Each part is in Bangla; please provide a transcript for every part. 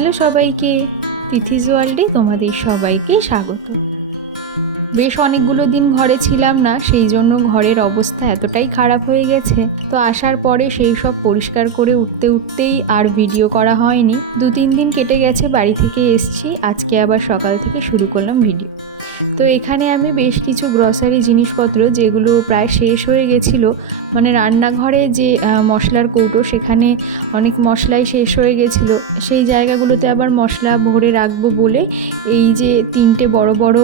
হ্যালো সবাইকে তিথিজ ওয়ার্ল্ডে তোমাদের সবাইকে স্বাগত। বেশ অনেকগুলো দিন ঘরে ছিলাম না, সেই জন্য ঘরের অবস্থা এতটাই খারাপ হয়ে গেছে। তো আসার পরে সেই সব পরিষ্কার করে উঠতে উঠতেই আর ভিডিও করা হয়নি। দু তিন দিন কেটে গেছে, বাড়ি থেকে এসছি, আজকে আবার সকাল থেকে শুরু করলাম ভিডিও। তো এখানে আমি বেশ কিছু গ্রসারি জিনিসপত্র যেগুলো প্রায় শেষ হয়ে গেছিল মানে রান্নাঘরে যে মশলার কৌটো সেখানে অনেক মশলাই শেষ হয়ে গেছিল। সেই জায়গাগুলোতে আবার মশলা ভরে রাখব বলে এই যে তিনটে বড় বড়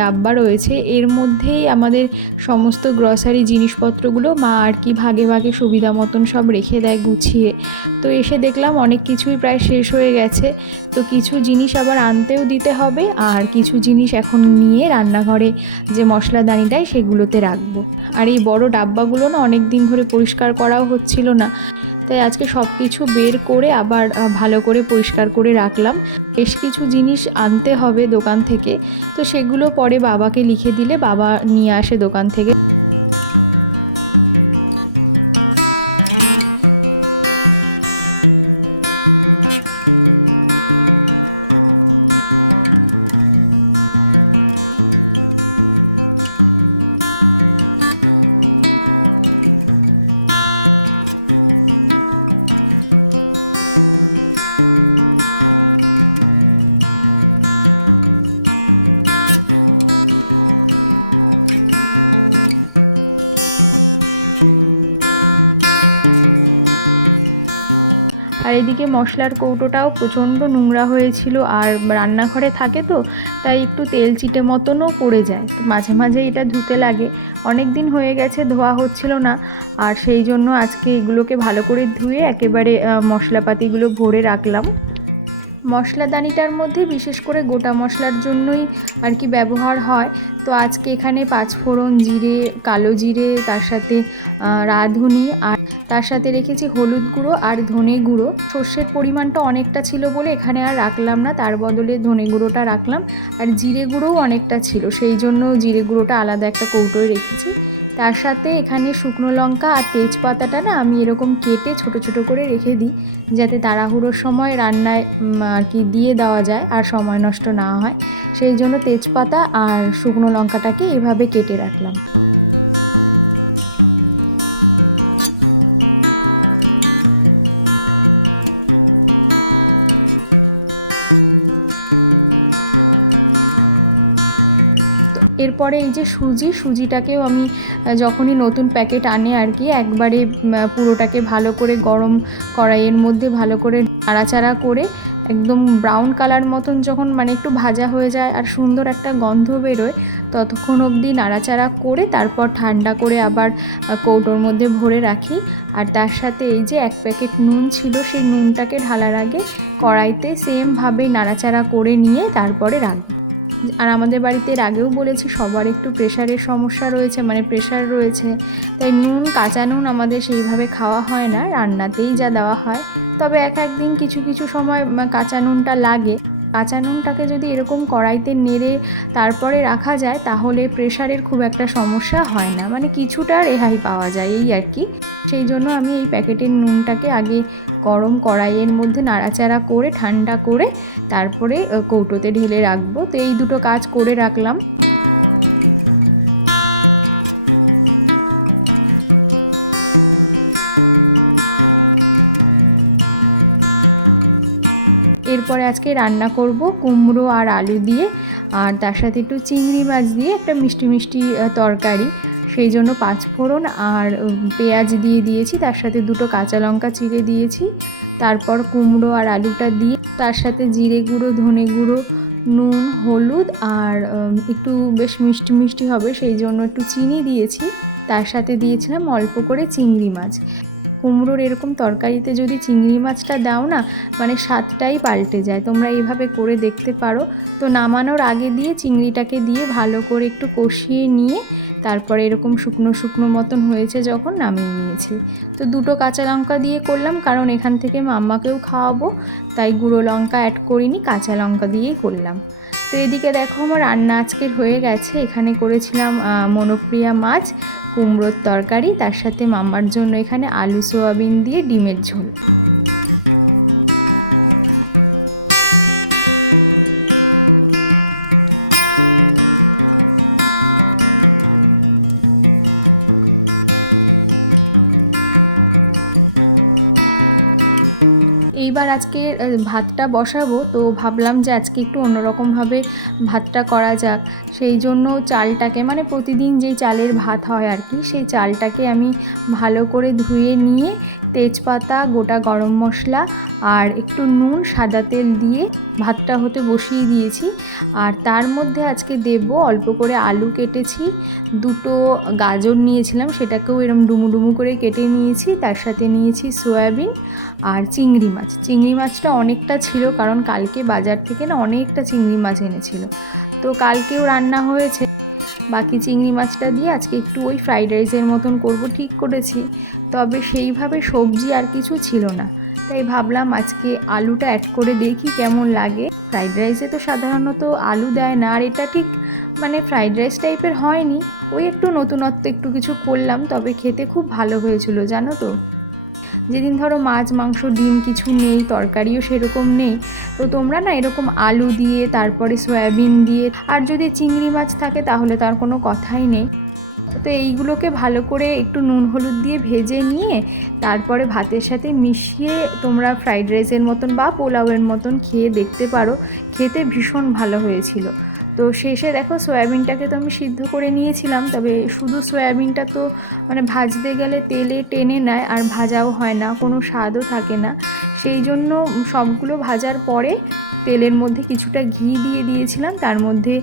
ডাব্বা রয়েছে, এর মধ্যেই আমাদের সমস্ত গ্রসারি জিনিসপত্রগুলো মা আর কি ভাগে ভাগে সুবিধা মতন সব রেখে দেয় গুছিয়ে। তো এসে দেখলাম অনেক কিছুই প্রায় শেষ হয়ে গেছে, তো কিছু জিনিস আবার আনতেও দিতে হবে, আর কিছু জিনিস এখন নিয়ে রান্নাঘরে যে মশলাদানিটাই সেগুলোতে রাখব। আর এই বড় ডাব্বাগুলো না অনেক দিন ধরে পরিষ্কার করাও হচ্ছিল না। তাই আজকে সব কিছু বের করে আবার ভালো করে পরিষ্কার করে রাখলাম। বেশ কিছু জিনিস আনতে হবে দোকান থেকে। তো সেগুলো পরে বাবাকে লিখে দিলে বাবা নিয়ে আসে দোকান থেকে। আর এদিকে মশলার কৌটোটাও প্রচণ্ড নোংরা হয়েছিল আর রান্নাঘরে থাকে তো, তাই একটু তেল চিটে মতনও পড়ে যায়। তো মাঝে মাঝে এটা ধুতে লাগে। অনেক দিন হয়ে গেছে, ধোয়া হচ্ছিল না। আর সেই জন্য আজকে এগুলোকে ভালো করে ধুয়ে একেবারে মশলাপাতিগুলো ভরে রাখলাম। মশলাদানিটার মধ্যে বিশেষ করে গোটা মশলার জন্যই আর কি ব্যবহার হয়। তো আজকে এখানে পাঁচফোড়ন জিরে, কালো জিরে, তার সাথে রাঁধুনি আর তার সাথে রেখেছি হলুদ গুঁড়ো আর ধনে গুঁড়ো। সর্ষের পরিমাণটা অনেকটা ছিল বলে এখানে আর রাখলাম না, তার বদলে ধনে গুঁড়োটা রাখলাম। আর জিরে গুঁড়োও অনেকটা ছিল, সেই জন্য জিরে গুঁড়োটা আলাদা একটা কৌটোয় রেখেছি। তার সাথে এখানে শুকনো লঙ্কা আর তেজপাতাটা না আমি এরকম কেটে ছোট ছোট করে রেখে দিই, যাতে তাড়াহুড়োর সময় রান্নায় আর কি দিয়ে দেওয়া যায় আর সময় নষ্ট না হয়। সেই জন্য তেজপাতা আর শুকনো লঙ্কাটাকে এভাবে কেটে রাখলাম। এরপরে এই যে সুজি, সুজিটাকেও আমি যখনই নতুন প্যাকেট আনে আর কি, একবারে পুরোটাকে ভালো করে গরম কড়াইয়ের মধ্যে ভালো করে নাড়াচাড়া করে একদম ব্রাউন কালার মতন যখন মানে একটু ভাজা হয়ে যায় আর সুন্দর একটা গন্ধ বেরোয়, ততক্ষণ অবধি নাড়াচাড়া করে তারপর ঠান্ডা করে আবার কৌটোর মধ্যে ভরে রাখি। আর তার সাথে এই যে এক প্যাকেট নুন ছিল, সেই নুনটাকে ঢালার আগে কড়াইতে সেমভাবে নাড়াচাড়া করে নিয়ে তারপরে রাখব আর আমাদের বাড়িতে এর আগেও বলেছি, সবার একটু প্রেশারের সমস্যা রয়েছে মানে প্রেশার রয়েছে। তাই নুন, কাঁচা নুন আমাদের সেইভাবে খাওয়া হয় না, রান্নাতেই যা দেওয়া হয়। তবে এক একদিন কিছু কিছু সময় কাঁচা নুনটা লাগে। কাঁচা নুনটাকে যদি এরকম কড়াইতে নেড়ে তারপরে রাখা যায়, তাহলে প্রেশারের খুব একটা সমস্যা হয় না। মানে কিছুটা রেহাই পাওয়া যায় এই আর কি। সেই জন্য আমি এই প্যাকেটের নুনটাকে আগে গরম কড়াইয়ের মধ্যে নাড়াচাড়া করে, ঠান্ডা করে তারপরে কৌটোতে ঢেলে রাখব। তো এই দুটো কাজ করে রাখলাম। এরপরে আজকে রান্না করব কুমড়ো আর আলু দিয়ে, আর তার সাথে একটু চিংড়ি মাছ দিয়ে একটা মিষ্টি মিষ্টি তরকারি। সেই জন্য পাঁচফোড়ন আর পেঁয়াজ দিয়ে দিয়েছি। তার সাথে দুটো কাঁচা লঙ্কা চিড়ে দিয়েছি। তারপর কুমড়ো আর আলুটা দিয়ে, তার সাথে জিরে গুঁড়ো, ধনে গুঁড়ো, নুন, হলুদ আর একটু বেশ মিষ্টি মিষ্টি হবে। সেই জন্য একটু চিনি দিয়েছি। তার সাথে দিয়েছিলাম অল্প করে চিংড়ি মাছ। কুমড়োর এরকম তরকারিতে যদি চিংড়ি মাছটা দাও না মানে স্বাদটাই পাল্টে যায়। তোমরা এইভাবে করে দেখতে পারো। তো নামানোর আগে দিয়ে চিংড়িটাকে দিয়ে ভালো করে একটু কষিয়ে নিয়ে, তারপরে এরকম শুকনো শুকনো মতন হয়েছে যখন নামিয়ে নিয়েছি। তো দুটো কাঁচা লঙ্কা দিয়ে করলাম, কারণ এখান থেকে মাম্মাকেও খাওয়াবো, তাই গুঁড়ো লঙ্কা অ্যাড করিনি, কাঁচা লঙ্কা দিয়েই করলাম। তো এদিকে দেখো আমার রান্না আজকের হয়ে গেছে। এখানে করেছিলাম মনোপ্রিয়া মাছ। কুমড়োর তরকারি তার সাথে মামার জন্য এখানে আলু সোয়াবিন দিয়ে ডিমের ঝোল। এইবার আজকে ভাতটা বসাবো। তো ভাবলাম যে আজকে একটু অন্যরকমভাবে ভাতটা করা যাক। সেই জন্য চালটাকে মানে প্রতিদিন যেই চালের ভাত হয় আর কি, সেই চালটাকে আমি ভালো করে ধুয়ে নিয়ে তেজপাতা, গোটা গরম মশলা আর একটু নুন, সাদা তেল দিয়ে ভাতটা হতে বসিয়ে দিয়েছি। আর তার মধ্যে আজকে দেব অল্প করে আলু কেটেছি। দুটো গাজর নিয়েছিলাম, সেটাকেও এরম ডুমু ডুমু করে কেটে নিয়েছি। তার সাথে নিয়েছি সয়াবিন আর চিংড়ি মাছ। চিংড়ি মাছটা অনেকটা ছিল, কারণ কালকে বাজার থেকে না অনেকটা চিংড়ি মাছ এনেছিল। তো কালকেও রান্না হয়েছে। বাকি চিংড়ি মাছটা দিয়ে আজকে একটু ওই ফ্রাইড রাইসের মতন করব, ঠিক করেছি। তবে সেইভাবে সবজি আর কিছু ছিল না। তাই ভাবলাম আজকে আলুটা অ্যাড করে দেখি কেমন লাগে। ফ্রাইড রাইসে তো সাধারণত আলু দেয় না, আর এটা ঠিক মানে ফ্রাইড রাইস টাইপের হয়নি। ওই একটু নতুনত্ব একটু কিছু করলাম, তবে খেতে খুব ভালো হয়েছিল, জানো তো? যেদিন ধরো মাছ, মাংস, ডিম কিছু নেই, তরকারিও সেরকম নেই, তো তোমরা না এরকম আলু দিয়ে, তারপরে সয়াবিন দিয়ে, আর যদি চিংড়ি মাছ থাকে তাহলে তার কোনো কথাই নেই। তো এইগুলোকে ভালো করে একটু নুন হলুদ দিয়ে ভেজে নিয়ে, তারপরে ভাতের সাথে মিশিয়ে তোমরা ফ্রাইড রাইসের মতন বা পোলাওয়ের মতন খেয়ে দেখতে পারো, খেতে ভীষণ ভালো হয়েছিল। তো শেষে দেখো সয়াবিনটাকে তো আমি সিদ্ধ করে নিয়েছিলাম, তবে শুধু সয়াবিনটা তো মানে ভাজতে গেলে তেলে টেনে নেয় আর ভাজাও হয় না, কোনো স্বাদও থাকে না। সেই জন্য সবগুলো ভাজার পরে তেলের মধ্যে কিছুটা ঘি দিয়ে দিয়েছিলাম, তার মধ্যে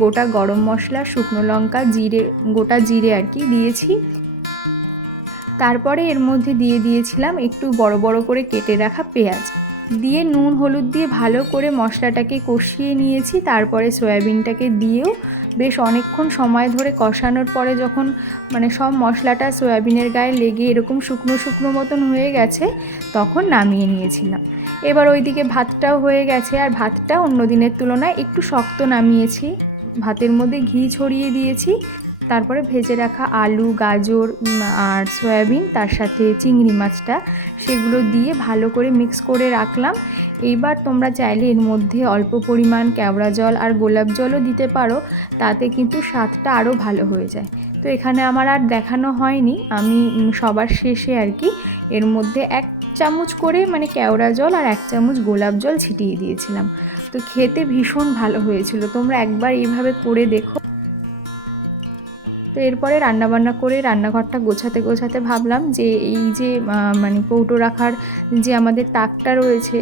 গোটা গরম মশলা, শুকনো লঙ্কা, জিরে, গোটা জিরে আর কি দিয়েছি। তারপরে এর মধ্যে দিয়ে দিয়েছিলাম একটু বড় বড় করে কেটে রাখা পেঁয়াজ। দিয়ে নুন, হলুদ দিয়ে ভালো করে মশলাটাকে কষিয়ে নিয়েছি। তারপরে সয়াবিনটাকে দিয়েও বেশ অনেকক্ষণ সময় ধরে কষানোর পরে যখন মানে সব মশলাটা সয়াবিনের গায়ে লেগে এরকম শুকনো শুকনো মতন হয়ে গেছে, তখন নামিয়ে নিয়েছিলাম। এবার ওইদিকে ভাতটাও হয়ে গেছে আর ভাতটা অন্য দিনের তুলনায় একটু শক্ত নামিয়েছি। ভাতের মধ্যে ঘি ছড়িয়ে দিয়েছি। তারপরে ভেজে রাখা আলু, গাজর আর সয়াবিন, তার সাথে চিংড়ি মাছটা, সেগুলো দিয়ে ভালো করে মিক্স করে রাখলাম। এইবার তোমরা চাইলে এর মধ্যে অল্প পরিমাণ কেওড়া জল আর গোলাপ জলও দিতে পারো, তাতে কিন্তু স্বাদটা আরও ভালো হয়ে যায়। তো এখানে আমার আর দেখানো হয়নি, আমি সবার শেষে আর কি, এর মধ্যে এক চামচ করে মানে কেওড়া জল আর এক চামচ গোলাপ জল ছিটিয়ে দিয়েছিলাম। তো খেতে ভীষণ ভালো হয়েছিল, তোমরা একবার এইভাবে করে দেখো। তো এরপরে রান্নাবান্না করে রান্নাঘরটা গোছাতে গোছাতে ভাবলাম যে এই যে মানে কৌটো রাখার যে আমাদের তাকটা রয়েছে,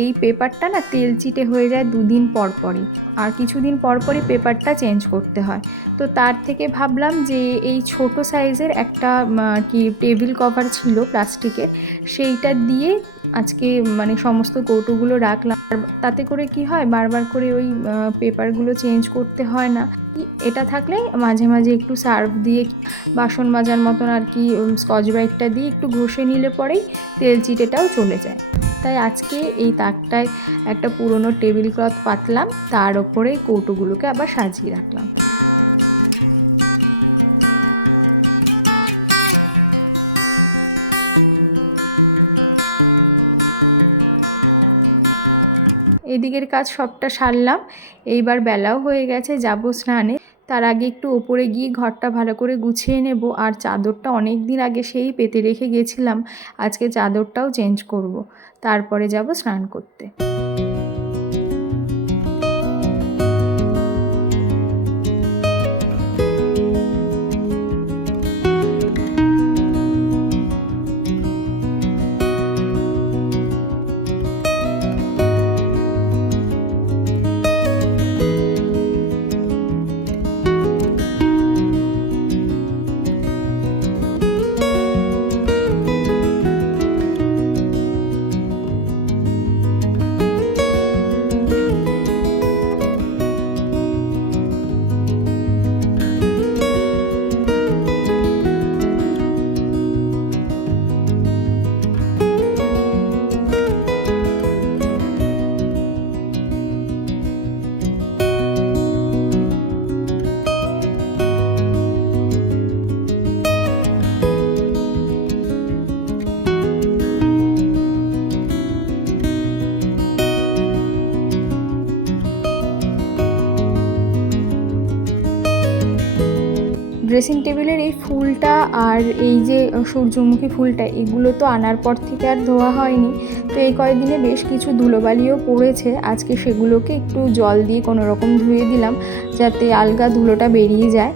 এই পেপারটা না তেল চিটে হয়ে যায় দুদিন পর পরই। আর কিছুদিন পর পরই পেপারটা চেঞ্জ করতে হয়। তো তার থেকে ভাবলাম যে এই ছোট সাইজের একটা কি টেবিল কভার ছিল প্লাস্টিকের, সেইটা দিয়ে আজকে মানে সমস্ত কৌটোগুলো রাখলাম। তাতে করে কি হয়, বারবার করে ওই পেপারগুলো চেঞ্জ করতে হয় না। এটা থাকলে মাঝে মাঝে একটু সার্ফ দিয়ে বাসন মাজার মতন আর কি স্কচ ব্রাইটটা দিয়ে একটু ঘষে নিলে পরেই তেল চিটেটাও চলে যায়। তাই আজকে এই তাকটায় একটা পুরনো টেবিল ক্লথ পাতলাম, তার ওপরে কৌটোগুলোকে আবার সাজিয়ে রাখলাম। এদিকের কাজ সবটা সারলাম। এইবার বেলাও হয়ে গেছে, যাব স্নানে। তার আগে একটু ওপরে গিয়ে ঘরটা ভালো করে গুছিয়ে নেব। আর চাদরটা অনেক দিন আগে সেই পেতে রেখে গেছিলাম। আজকে চাদরটাও চেঞ্জ করব। তারপরে যাব স্নান করতে। ড্রেসিং টেবিলের এই ফুলটা আর এই যে সূর্যমুখী ফুলটা, এগুলো তো আনার পর থেকে আর ধোয়া হয়নি। তো এই কয়েকদিনে বেশ কিছু ধুলোবালিও পড়েছে। আজকে সেগুলোকে একটু জল দিয়ে কোনো রকম ধুয়ে দিলাম, যাতে আলগা ধুলোটা বেরিয়ে যায়।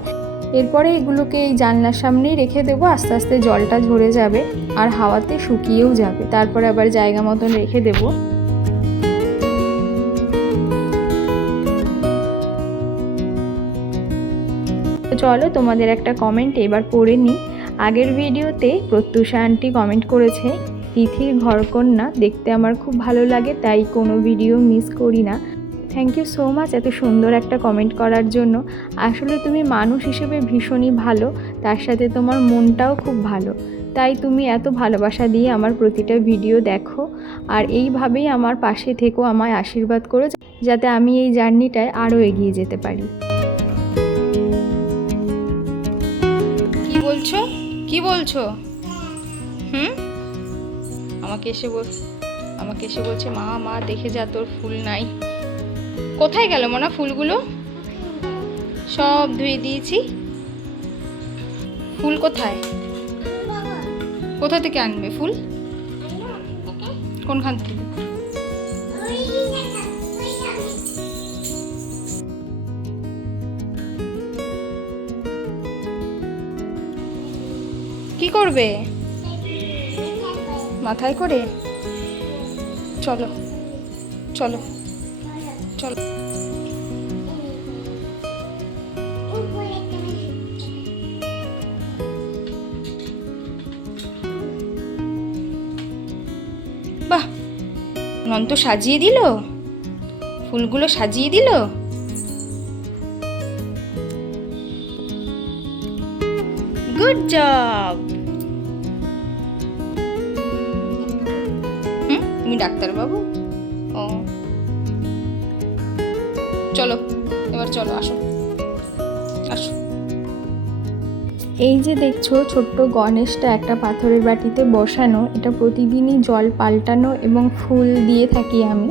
এরপরে এগুলোকে এই জানলার সামনেই রেখে দেবো, আস্তে আস্তে জলটা ঝরে যাবে আর হাওয়াতে শুকিয়েও যাবে। তারপরে আবার জায়গা মতন রেখে দেবো। চলো তোমাদের একটা কমেন্ট এবার পড়ে নিই। আগের ভিডিওতে প্রত্যুষা আন্টি কমেন্ট করেছে, তিথির ঘরকন্যা দেখতে আমার খুব ভালো লাগে, তাই কোনো ভিডিও মিস করি না। থ্যাংক ইউ সো মাচ এত সুন্দর একটা কমেন্ট করার জন্য। আসলে তুমি মানুষ হিসেবে ভীষণই ভালো, তার সাথে তোমার মনটাও খুব ভালো। তাই তুমি এত ভালোবাসা দিয়ে আমার প্রতিটা ভিডিও দেখো, আর এইভাবেই আমার পাশে থেকো আমায় আশীর্বাদ করো যাতে আমি এই জার্নিটায় আরও এগিয়ে যেতে পারি। বলছো? কি বলছো? হুম? আমাকে এসে বল, আমাকে এসে বলছে, মা মা, দেখে যা, তোর ফুল নাই। কোথায় গেল মোনা ফুলগুলো? সব ধুয়ে দিয়েছি। ফুল কোথায়? কোথা থেকে আনবে ফুল? কোনখান থেকে? করবে? মাথায় করে? চলো চলো চলো। বাহ নন্ত সাজিয়ে দিল? ফুলগুলো সাজিয়ে দিল? Good job! তুমি ডাক্তারবাবু? ও। চলো, এবার চলো, আসো। আসো। এই যে দেখছ, ছোট্ট গণেশটা একটা পাথরের বাটিতে বসানো, এটা প্রতিদিনই জল পাল্টানো এবং ফুল দিয়ে থাকি আমি।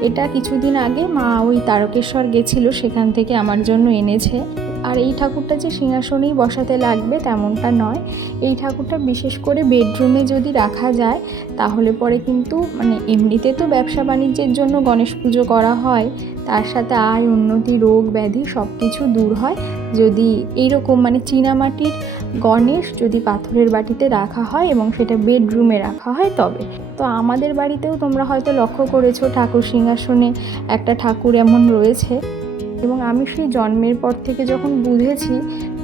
এটা কিছুদিন আগে মা ওই তারকেশ্বর গেছিল, সেখান থেকে আমার জন্য এনেছে। আর এই ঠাকুরটা যে সিংহাসনেই বসাতে লাগবে তেমনটা নয়। এই ঠাকুরটা বিশেষ করে বেডরুমে যদি রাখা যায়, তাহলে পরে কিন্তু মানে এমনিতে তো ব্যবসা বাণিজ্যের জন্য গণেশ পুজো করা হয়, তার সাথে আয়, উন্নতি, রোগ ব্যাধি সব কিছু দূর হয়। যদি এইরকম মানে চীনামাটির গণেশ যদি পাথরের বাটিতে রাখা হয় এবং সেটা বেডরুমে রাখা হয় তবে। তো আমাদের বাড়িতেও তোমরা হয়তো লক্ষ্য করেছ ঠাকুর সিংহাসনে একটা ঠাকুর এমন রয়েছে। এবং আমি সেই জন্মের পর থেকে যখন বুঝেছি,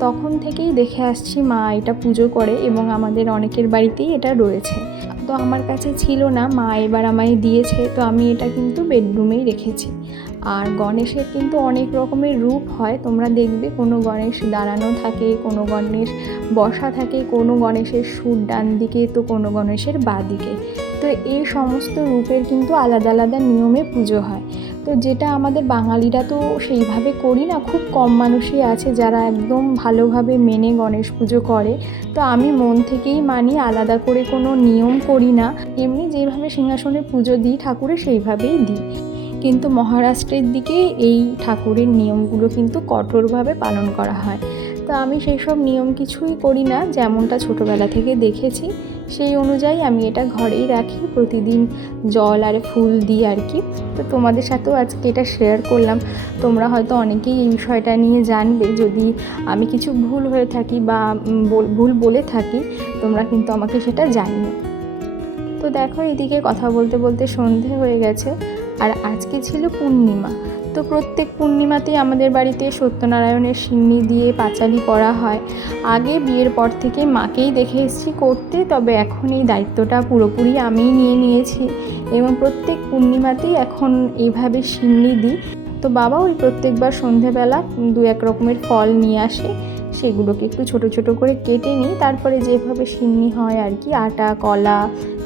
তখন থেকেই দেখে আসছি মা এটা পুজো করে এবং আমাদের অনেকের বাড়িতেই এটা রয়েছে। তো আমার কাছে ছিল না, মা এবার আমায় দিয়েছে, তো আমি এটা কিন্তু বেডরুমেই রেখেছি। আর গণেশের কিন্তু অনেক রকমের রূপ হয়, তোমরা দেখবে কোনো গণেশ দাঁড়ানো থাকে, কোনো গণেশ বসা থাকে, কোনো গণেশের সুর ডান দিকে, তো কোনো গণেশের বাঁ দিকে। তো এই সমস্ত রূপের কিন্তু আলাদা আলাদা নিয়মে পুজো হয়। তো যেটা আমাদের বাঙালিরা তো সেইভাবে করি না, খুব কম মানুষই আছে যারা একদম ভালোভাবে মেনে গণেশ পুজো করে। তো আমি মন থেকেই মানি আলাদা করে কোনো নিয়ম করি না। এমনি যেভাবে সিংহাসনে পুজো দিই ঠাকুরে সেইভাবেই দিই। কিন্তু মহারাষ্ট্রের দিকে এই ঠাকুরের নিয়মগুলো কিন্তু কঠোরভাবে পালন করা হয়। তো আমি সেই সব নিয়ম কিছুই করি না, যেমনটা ছোটোবেলা থেকে দেখেছি। সেই অনুযায়ী আমি এটা ঘরেই রাখি প্রতিদিন জল আর ফুল দিই আর কি। তো তোমাদের সাথেও আজকে এটা শেয়ার করলাম। তোমরা হয়তো অনেকেই এই বিষয়টা নিয়ে জানবে। যদি আমি কিছু ভুল হয়ে থাকি বা ভুল বলে থাকি, তোমরা কিন্তু আমাকে সেটা জানিও। তো দেখো এদিকে কথা বলতে বলতে সন্ধে হয়ে গেছে। আর আজকে ছিল পূর্ণিমা। তো প্রত্যেক পূর্ণিমাতেই আমাদের বাড়িতে সত্যনারায়ণের সিন্নি দিয়ে পাঁচালি করা হয়। আগে বিয়ের পর থেকে মাকেই দেখে এসেছি করতে, তবে এখন এই দায়িত্বটা পুরোপুরি আমিই নিয়ে নিয়েছি এবং প্রত্যেক পূর্ণিমাতেই এখন এইভাবে সিন্নি দিই। তো বাবা ওই প্রত্যেকবার সন্ধেবেলা দু এক রকমের ফল নিয়ে আসে, সেগুলোকে একটু ছোট ছোট করে কেটে নিই। তারপরে যেভাবে সিন্নি হয় আর কি, আটা, কলা,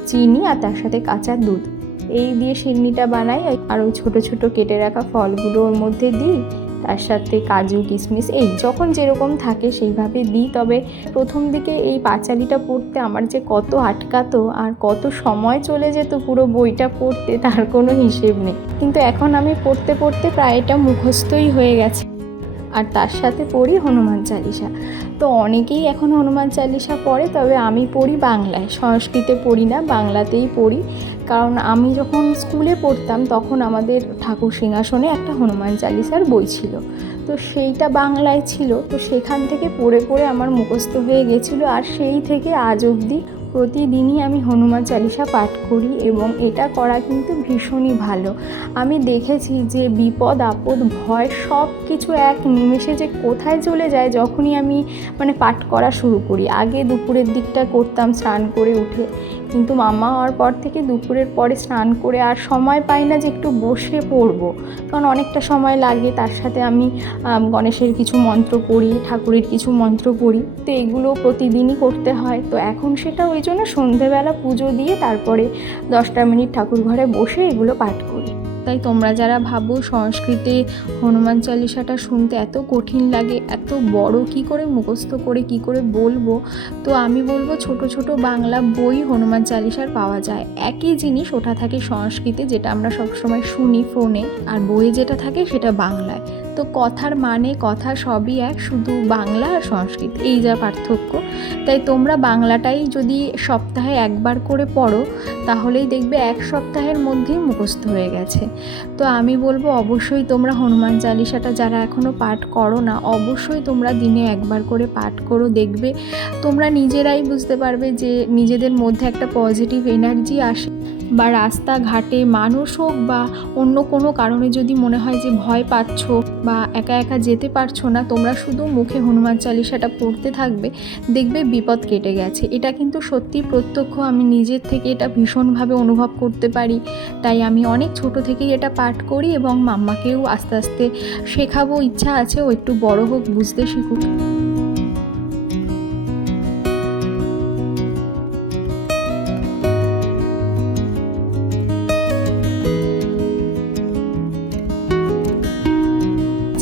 চিনি আর তার সাথে কাঁচা দুধ। এই দিয়ে সিন্নিটা বানাই আর ওই ছোটো ছোটো কেটে রাখা ফলগুলো ওর মধ্যে দিই। তার সাথে কাজু, কিশমিশ, এই যখন যেরকম থাকে সেইভাবে দিই। তবে প্রথম দিকে এই পাঁচালিটা পড়তে আমার যে কত আটকাতো আর কত সময় চলে যেত পুরো বইটা পড়তে, তার কোনো হিসেব নেই। কিন্তু এখন আমি পড়তে পড়তে প্রায় এটা মুখস্থই হয়ে গেছে। আর তার সাথে পড়ি হনুমান চালিসা তো অনেকেই এখন হনুমান চালিসা পড়ে, তবে আমি পড়ি বাংলায়। সংস্কৃতে পড়ি না, বাংলাতেই পড়ি। কারণ আমি যখন স্কুলে পড়তাম, তখন আমাদের ঠাকুর সিংহাসনে একটা হনুমান চালিসার বই ছিল। তো সেইটা বাংলায় ছিল। তো সেখান থেকে পড়ে পড়ে আমার মুখস্থ হয়ে গেছিল। আর সেই থেকে আজ অবধি প্রতিদিনই আমি হনুমান চালিসা পাঠ করি এবং এটা করা কিন্তু ভীষণই ভালো। আমি দেখেছি যে বিপদ, আপদ, ভয় সব কিছু এক নিমেষে যে কোথায় চলে যায় যখনই আমি মানে পাঠ করা শুরু করি। আগে দুপুরের দিকটা করতাম, স্নান করে উঠে। কিন্তু মামা হওয়ার পর থেকে দুপুরের পরে স্নান করে আর সময় পাই না যে একটু বসে পড়ব। কারণ অনেকটা সময় লাগে, তার সাথে আমি গণেশের কিছু মন্ত্র পড়ি, ঠাকুরের কিছু মন্ত্র পড়ি। তো এগুলো প্রতিদিনই করতে হয়। তো এখন সেটা ওই জন্য সন্ধেবেলা পুজো দিয়ে তারপরে দশটা মিনিট ঠাকুর ঘরে বসে এগুলো পাঠ করি। তাই তোমরা যারা ভাবো সংস্কৃতে হনুমান চালিসাটা শুনতে এত কঠিন লাগে, এত বড় কি করে মুখস্থ করে কি করে বলব? তো আমি বলব ছোট ছোট বাংলা বই হনুমান চালিসার পাওয়া যায়। একই জিনিস ওটা থাকে সংস্কৃতে যেটা আমরা সবসময় শুনি ফোনে, আর বইয়ে যেটা থাকে সেটা বাংলায়। তো কথার মানে কথা সবই এক, শুধু বাংলা আর সংস্কৃত, এই যা পার্থক্য। তাই তোমরা বাংলাটাই যদি সপ্তাহে একবার করে পড়ো, তাহলেই দেখবে এক সপ্তাহের মধ্যেই মুখস্থ হয়ে গেছে। তো আমি বলব অবশ্যই তোমরা হনুমান চালিসাটা যারা এখনও পাঠ করো না, অবশ্যই তোমরা দিনে একবার করে পাঠ করো, দেখবে তোমরা নিজেরাই বুঝতে পারবে যে নিজেদের মধ্যে একটা পজিটিভ এনার্জি আসে। বা রাস্তাঘাটে মানুষ হোক বা অন্য কোনো কারণে যদি মনে হয় যে ভয় পাচ্ছ বা একা একা যেতে পারছ না, তোমরা শুধু মুখে হনুমান চালিসাটা পড়তে থাকবে, দেখবে বিপদ কেটে গেছে। এটা কিন্তু সত্যি প্রত্যক্ষ, আমি নিজের থেকে এটা ভীষণভাবে অনুভব করতে পারি। তাই আমি অনেক ছোট থেকেই এটা পাঠ করি এবং মাম্মাকেও আস্তে আস্তে শেখাবো, ইচ্ছা আছে ও একটু বড় হোক, বুঝতে শিখুক।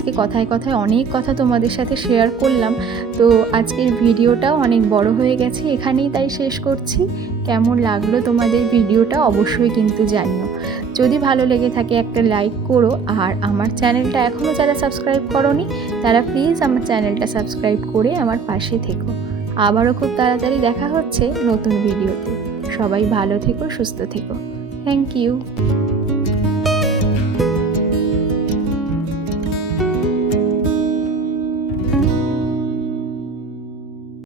আজকে কথায় কথায় অনেক কথা তোমাদের সাথে শেয়ার করলাম। তো আজকের ভিডিওটাও অনেক বড় হয়ে গেছে, এখানেই তাই শেষ করছি। কেমন লাগল তোমাদের ভিডিওটা অবশ্যই কিন্তু জানিও। যদি ভালো লেগে থাকে একটা লাইক করো, আর আমার চ্যানেলটা এখনও যারা সাবস্ক্রাইব করনি, তারা প্লিজ আমার চ্যানেলটা সাবস্ক্রাইব করে আমার পাশে থেকো। আবারও খুব তাড়াতাড়ি দেখা হচ্ছে নতুন ভিডিওতে সবাই ভালো থেকো, সুস্থ থেকো। Thank you